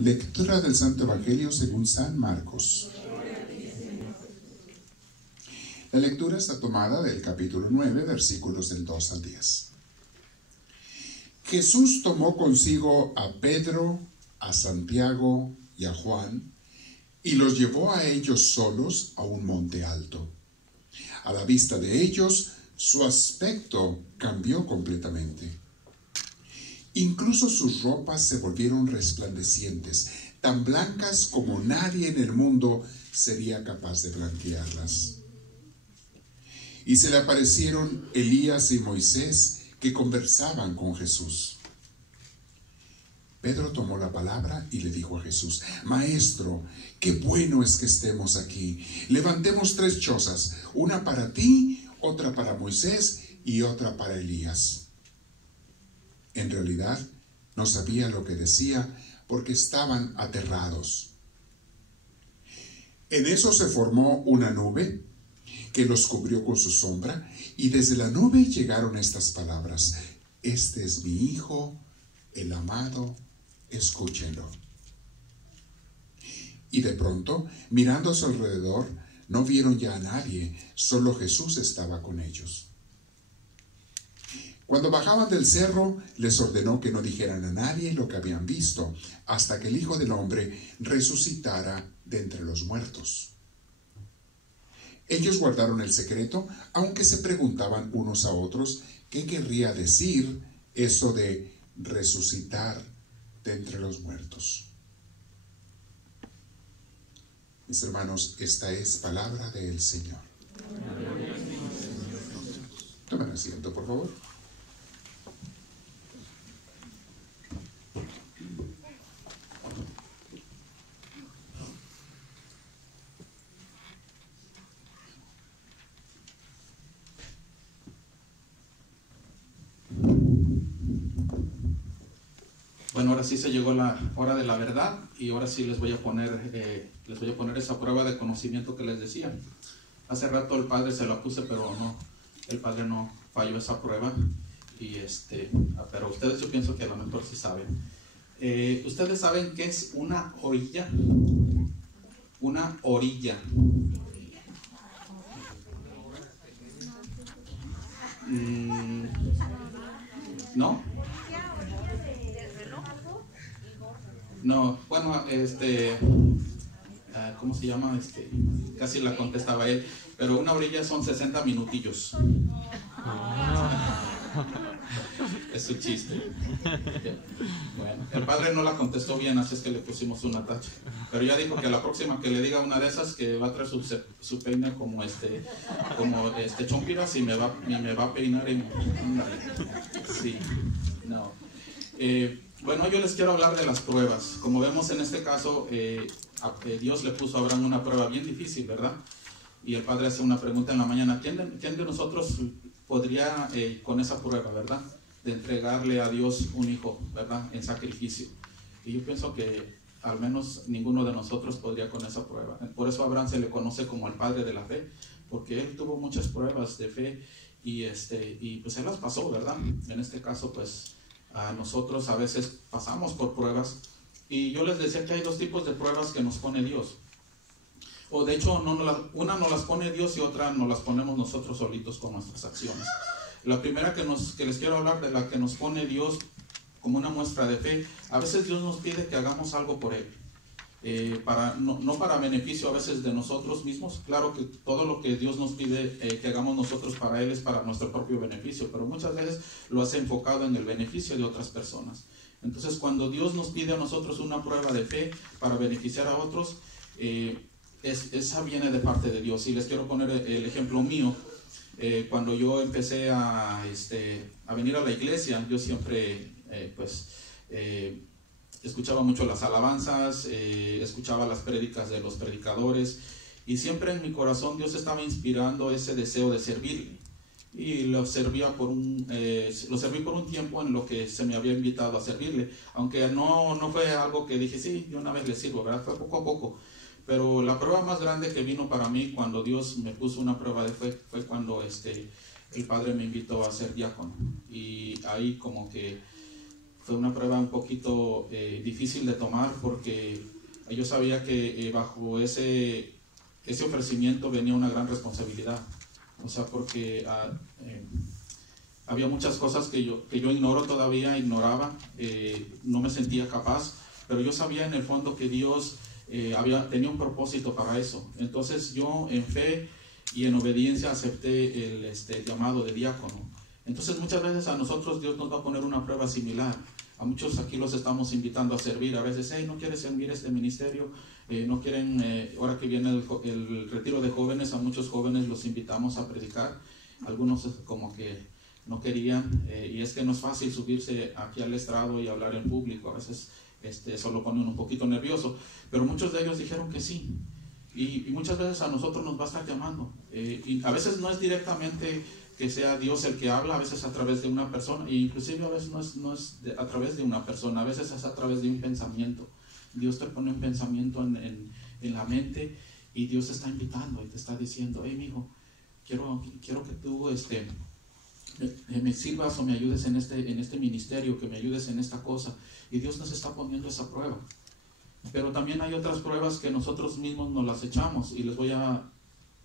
Lectura del Santo Evangelio según San Marcos. La lectura está tomada del capítulo 9, versículos del 2 al 10. Jesús tomó consigo a Pedro, a Santiago y a Juan, y los llevó a ellos solos a un monte alto. A la vista de ellos, su aspecto cambió completamente. Incluso sus ropas se volvieron resplandecientes, tan blancas como nadie en el mundo sería capaz de blanquearlas. Y se le aparecieron Elías y Moisés, que conversaban con Jesús. Pedro tomó la palabra y le dijo a Jesús: Maestro, qué bueno es que estemos aquí. Levantemos 3 chozas, una para ti, otra para Moisés y otra para Elías. En realidad, no sabía lo que decía porque estaban aterrados. En eso se formó una nube que los cubrió con su sombra, y desde la nube llegaron estas palabras: Este es mi Hijo, el amado, escúchenlo. Y de pronto, mirando a su alrededor, no vieron ya a nadie, solo Jesús estaba con ellos. Cuando bajaban del cerro, les ordenó que no dijeran a nadie lo que habían visto, hasta que el Hijo del Hombre resucitara de entre los muertos. Ellos guardaron el secreto, aunque se preguntaban unos a otros qué querría decir eso de resucitar de entre los muertos. Mis hermanos, esta es palabra del Señor. Tomen asiento, por favor. Bueno, ahora sí se llegó la hora de la verdad y ahora sí les voy a poner esa prueba de conocimiento que les decía. Hace rato el padre se la puse, pero no, el padre no falló esa prueba pero ustedes yo pienso que a lo mejor sí saben. ¿Ustedes saben qué es una orilla? Una orilla. ¿No? No, bueno, ¿cómo se llama? Casi la contestaba él, pero una orilla son 60 minutillos. Es un chiste. Bueno, el padre no la contestó bien, así es que le pusimos una tacha. Pero ya dijo que a la próxima que le diga una de esas, que va a traer su peine como chompiras y me va a peinar en... Sí, no. Bueno, yo les quiero hablar de las pruebas. Como vemos en este caso, Dios le puso a Abraham una prueba bien difícil, ¿verdad? Y el padre hace una pregunta en la mañana: ¿quién de nosotros podría con esa prueba, ¿verdad? De entregarle a Dios un hijo, ¿verdad? En sacrificio. Y yo pienso que al menos ninguno de nosotros podría con esa prueba. Por eso a Abraham se le conoce como el padre de la fe, porque él tuvo muchas pruebas de fe y pues él las pasó, ¿verdad? En este caso, pues a nosotros a veces pasamos por pruebas, y yo les decía que hay 2 tipos de pruebas que nos pone Dios, o de hecho una nos las pone Dios y otra nos las ponemos nosotros solitos con nuestras acciones. La primera que les quiero hablar, de la que nos pone Dios como una muestra de fe. A veces Dios nos pide que hagamos algo por Él, no para beneficio a veces de nosotros mismos. Claro que todo lo que Dios nos pide que hagamos nosotros para Él es para nuestro propio beneficio, pero muchas veces lo hace enfocado en el beneficio de otras personas. Entonces, cuando Dios nos pide a nosotros una prueba de fe para beneficiar a otros, esa viene de parte de Dios. Y les quiero poner el ejemplo mío. Cuando yo empecé a venir a la iglesia, yo siempre escuchaba mucho las alabanzas, escuchaba las prédicas de los predicadores, y siempre en mi corazón Dios estaba inspirando ese deseo de servirle. Y lo serví por un tiempo en lo que se me había invitado a servirle, aunque no fue algo que dije, sí, yo una vez le sirvo, ¿verdad? Fue poco a poco. Pero la prueba más grande que vino para mí cuando Dios me puso una prueba de fe fue cuando el padre me invitó a ser diácono. Y ahí como que fue una prueba un poquito difícil de tomar, porque yo sabía que bajo ese ofrecimiento venía una gran responsabilidad. O sea, porque había muchas cosas que yo ignoraba, no me sentía capaz, pero yo sabía en el fondo que Dios tenía un propósito para eso. Entonces yo, en fe y en obediencia, acepté el llamado de diácono. Entonces muchas veces a nosotros Dios nos va a poner una prueba similar. A muchos aquí los estamos invitando a servir. A veces, hey, ¿no quieres servir este ministerio? No quieren, ahora que viene el retiro de jóvenes, a muchos jóvenes los invitamos a predicar. Algunos como que no querían, y es que no es fácil subirse aquí al estrado y hablar en público. A veces eso lo pone un poquito nervioso, pero muchos de ellos dijeron que sí. Y muchas veces a nosotros nos va a estar llamando. Y a veces no es directamente que sea Dios el que habla, a veces a través de una persona, e inclusive a veces no es a través de una persona, a veces es a través de un pensamiento. Dios te pone un pensamiento en la mente, y Dios te está invitando y te está diciendo, hey, mijo, quiero que tú me sirvas o me ayudes en este ministerio, que me ayudes en esta cosa. Y Dios nos está poniendo esa prueba. Pero también hay otras pruebas que nosotros mismos nos las echamos, y les voy a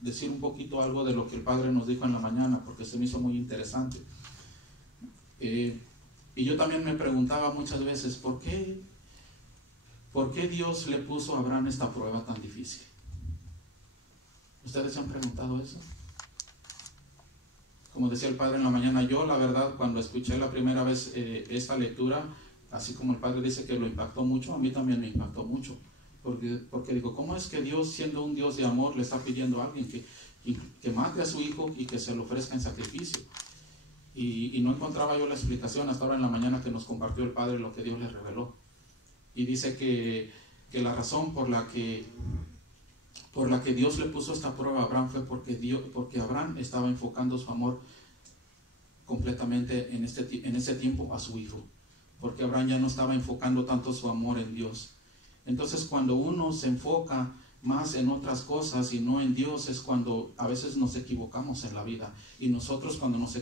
decir un poquito algo de lo que el Padre nos dijo en la mañana, porque se me hizo muy interesante. Y yo también me preguntaba muchas veces, ¿por qué Dios le puso a Abraham esta prueba tan difícil? ¿Ustedes se han preguntado eso? Como decía el Padre en la mañana, yo la verdad cuando escuché la primera vez esta lectura, así como el Padre dice que lo impactó mucho, a mí también me impactó mucho. Porque digo, ¿cómo es que Dios, siendo un Dios de amor, le está pidiendo a alguien que mate a su hijo y que se lo ofrezca en sacrificio? Y no encontraba yo la explicación hasta ahora en la mañana que nos compartió el Padre lo que Dios le reveló. Y dice que la razón por la que Dios le puso esta prueba a Abraham fue porque Abraham estaba enfocando su amor completamente en ese tiempo a su hijo. Porque Abraham ya no estaba enfocando tanto su amor en Dios. Entonces cuando uno se enfoca más en otras cosas y no en Dios, es cuando a veces nos equivocamos en la vida. Y nosotros cuando nos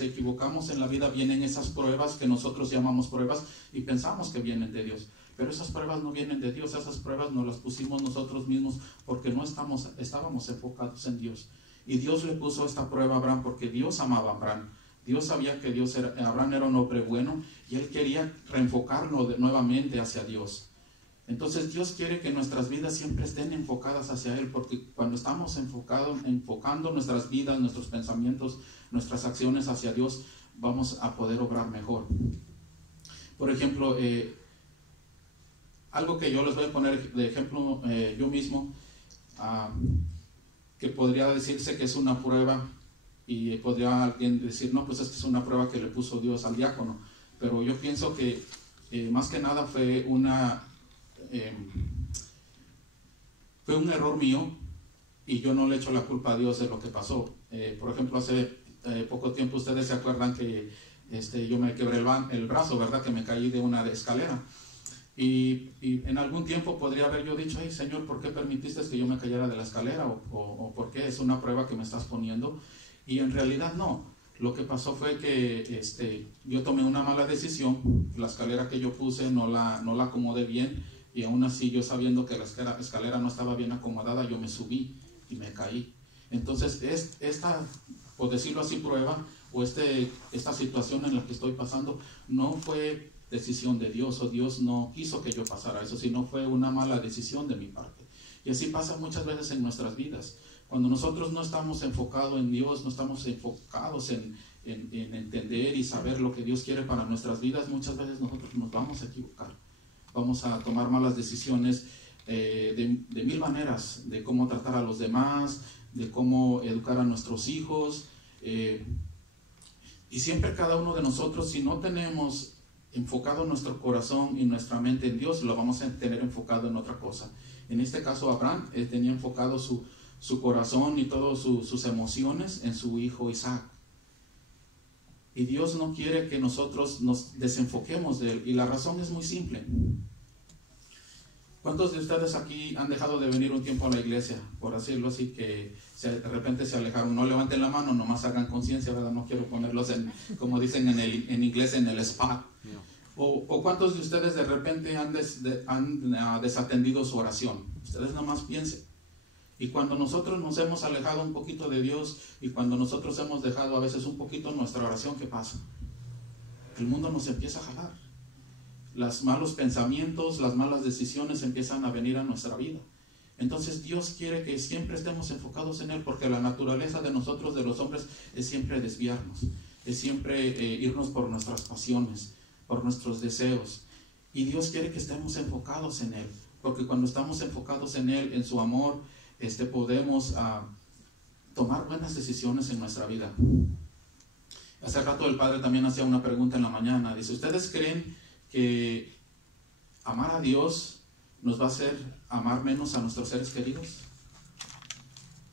equivocamos en la vida, vienen esas pruebas que nosotros llamamos pruebas y pensamos que vienen de Dios. Pero esas pruebas no vienen de Dios, esas pruebas nos las pusimos nosotros mismos porque no estábamos enfocados en Dios. Y Dios le puso esta prueba a Abraham porque Dios amaba a Abraham. Dios sabía que Abraham era un hombre bueno, y él quería reenfocarlo nuevamente hacia Dios. Entonces Dios quiere que nuestras vidas siempre estén enfocadas hacia Él, porque cuando estamos enfocando nuestras vidas, nuestros pensamientos, nuestras acciones hacia Dios, vamos a poder obrar mejor. Por ejemplo, algo que yo les voy a poner de ejemplo yo mismo, que podría decirse que es una prueba, y podría alguien decir, no, pues es una prueba que le puso Dios al diácono. Pero yo pienso que más que nada fue un error mío, y yo no le echo la culpa a Dios de lo que pasó. Por ejemplo, hace poco tiempo, ustedes se acuerdan que yo me quebré el brazo, ¿verdad? Que me caí de una escalera. Y en algún tiempo podría haber yo dicho, hey Señor, ¿por qué permitiste que yo me cayera de la escalera? ¿O por qué es una prueba que me estás poniendo? Y en realidad no. Lo que pasó fue que yo tomé una mala decisión. La escalera que yo puse no la acomodé bien, y aún así, yo sabiendo que la escalera no estaba bien acomodada, yo me subí y me caí. Entonces por decirlo así, prueba o esta situación en la que estoy pasando no fue decisión de Dios, o Dios no quiso que yo pasara eso, sino fue una mala decisión de mi parte. Y así pasa muchas veces en nuestras vidas. Cuando nosotros no estamos enfocados en Dios, no estamos enfocados en entender y saber lo que Dios quiere para nuestras vidas, muchas veces nosotros nos vamos a equivocar. Vamos a tomar malas decisiones de mil maneras, de cómo tratar a los demás, de cómo educar a nuestros hijos. Y siempre cada uno de nosotros, si no tenemos enfocado nuestro corazón y nuestra mente en Dios, lo vamos a tener enfocado en otra cosa. En este caso, Abraham tenía enfocado su corazón y todas sus emociones en su hijo Isaac. Y Dios no quiere que nosotros nos desenfoquemos de Él. Y la razón es muy simple. ¿Cuántos de ustedes aquí han dejado de venir un tiempo a la iglesia? Por decirlo así, que de repente se alejaron. No levanten la mano, nomás hagan conciencia, ¿verdad? No quiero ponerlos como dicen en inglés, en el spot. O cuántos de ustedes de repente han desatendido su oración. Ustedes nomás piensen. Y cuando nosotros nos hemos alejado un poquito de Dios y cuando nosotros hemos dejado a veces un poquito nuestra oración, ¿qué pasa? El mundo nos empieza a jalar. Los malos pensamientos, las malas decisiones empiezan a venir a nuestra vida. Entonces Dios quiere que siempre estemos enfocados en Él, porque la naturaleza de nosotros, de los hombres, es siempre desviarnos, es siempre irnos por nuestras pasiones, por nuestros deseos. Y Dios quiere que estemos enfocados en Él, porque cuando estamos enfocados en Él, en su amor, podemos tomar buenas decisiones en nuestra vida. Hace rato el padre también hacía una pregunta en la mañana. Dice, ¿ustedes creen que amar a Dios nos va a hacer amar menos a nuestros seres queridos?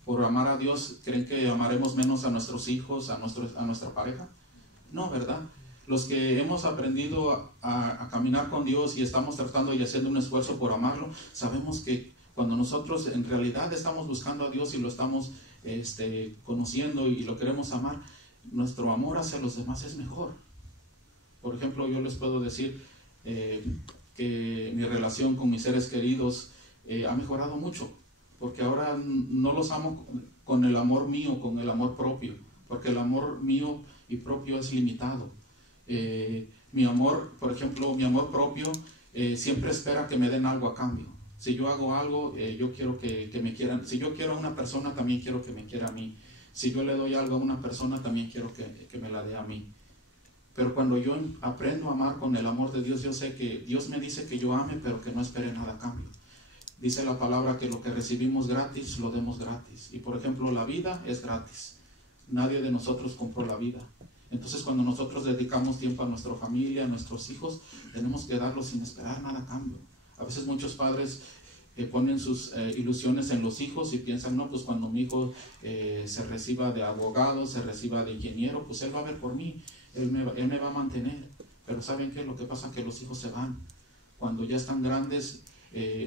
¿Por amar a Dios creen que amaremos menos a nuestros hijos, a nuestra pareja? No, ¿verdad? Los que hemos aprendido a caminar con Dios y estamos tratando y haciendo un esfuerzo por amarlo, sabemos que cuando nosotros en realidad estamos buscando a Dios y lo estamos conociendo y lo queremos amar, nuestro amor hacia los demás es mejor. Por ejemplo, yo les puedo decir que mi relación con mis seres queridos ha mejorado mucho, porque ahora no los amo con el amor mío, con el amor propio, porque el amor mío y propio es limitado. Mi amor, por ejemplo, mi amor propio siempre espera que me den algo a cambio. Si yo hago algo, yo quiero que me quieran. Si yo quiero a una persona, también quiero que me quiera a mí. Si yo le doy algo a una persona, también quiero que me la dé a mí. Pero cuando yo aprendo a amar con el amor de Dios, yo sé que Dios me dice que yo ame, pero que no espere nada a cambio. Dice la palabra que lo que recibimos gratis, lo demos gratis. Y por ejemplo, la vida es gratis. Nadie de nosotros compró la vida. Entonces, cuando nosotros dedicamos tiempo a nuestra familia, a nuestros hijos, tenemos que darlo sin esperar nada a cambio. A veces muchos padres ponen sus ilusiones en los hijos y piensan, no, pues cuando mi hijo se reciba de abogado, se reciba de ingeniero, pues él va a ver por mí, él me va a mantener. Pero ¿saben qué? Lo que pasa es que los hijos se van. Cuando ya están grandes,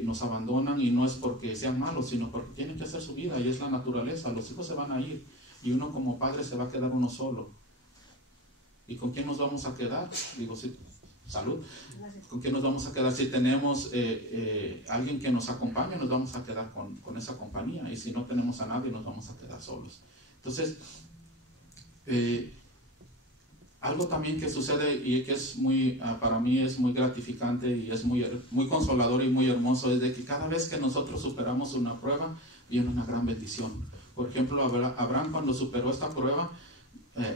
nos abandonan, y no es porque sean malos, sino porque tienen que hacer su vida, y es la naturaleza. Los hijos se van a ir y uno como padre se va a quedar uno solo. ¿Y con quién nos vamos a quedar? Digo, sí, salud. ¿Con quién nos vamos a quedar? Si tenemos alguien que nos acompañe, nos vamos a quedar con esa compañía, y si no tenemos a nadie, nos vamos a quedar solos. Entonces, algo también que sucede y que es para mí es muy gratificante y es muy consolador y muy hermoso, es de que cada vez que nosotros superamos una prueba, viene una gran bendición. Por ejemplo, Abraham, cuando superó esta prueba,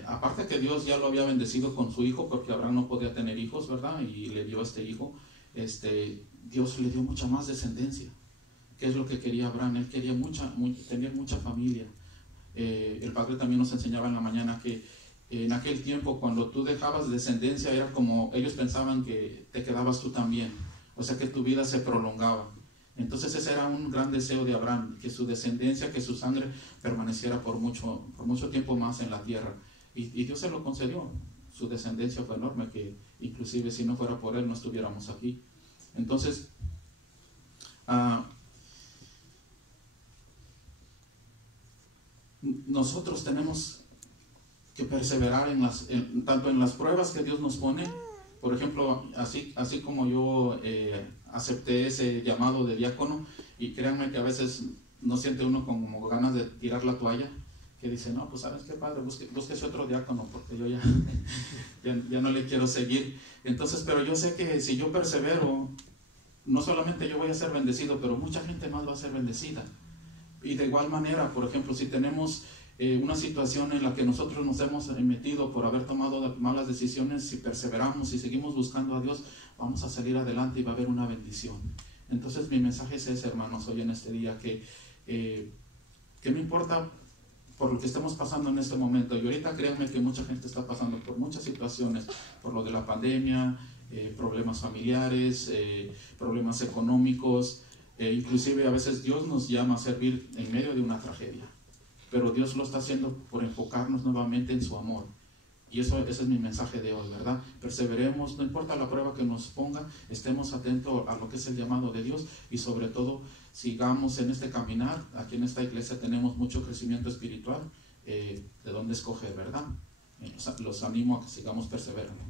aparte que Dios ya lo había bendecido con su hijo, porque Abraham no podía tener hijos, ¿verdad? Y le dio a este hijo, Dios le dio mucha más descendencia. ¿Qué es lo que quería Abraham? Él quería tenía mucha familia. El padre también nos enseñaba en la mañana que en aquel tiempo, cuando tú dejabas descendencia, era como ellos pensaban que te quedabas tú también, o sea que tu vida se prolongaba. Entonces ese era un gran deseo de Abraham, que su descendencia, que su sangre permaneciera por mucho tiempo más en la tierra. Y Dios se lo concedió. Su descendencia fue enorme, que inclusive si no fuera por él no estuviéramos aquí. Entonces, nosotros tenemos que perseverar tanto en las pruebas que Dios nos pone. Por ejemplo, así como yo acepté ese llamado de diácono, y créanme que a veces no siente uno como ganas de tirar la toalla, que dice, no, pues ¿sabes qué, padre? Búsquese otro diácono, porque yo ya no le quiero seguir. Entonces, pero yo sé que si yo persevero, no solamente yo voy a ser bendecido, pero mucha gente más va a ser bendecida. Y de igual manera, por ejemplo, si tenemos una situación en la que nosotros nos hemos metido por haber tomado malas decisiones, si perseveramos y seguimos buscando a Dios, vamos a salir adelante y va a haber una bendición. Entonces mi mensaje es ese, hermanos, hoy en este día, que no importa por lo que estemos pasando en este momento, y ahorita créanme que mucha gente está pasando por muchas situaciones, por lo de la pandemia, problemas familiares, problemas económicos, inclusive a veces Dios nos llama a servir en medio de una tragedia, pero Dios lo está haciendo por enfocarnos nuevamente en su amor. Y ese es mi mensaje de hoy, ¿verdad? Perseveremos, no importa la prueba que nos ponga, estemos atentos a lo que es el llamado de Dios, y sobre todo sigamos en este caminar. Aquí en esta iglesia tenemos mucho crecimiento espiritual, de dónde escoger, ¿verdad? Los animo a que sigamos perseverando.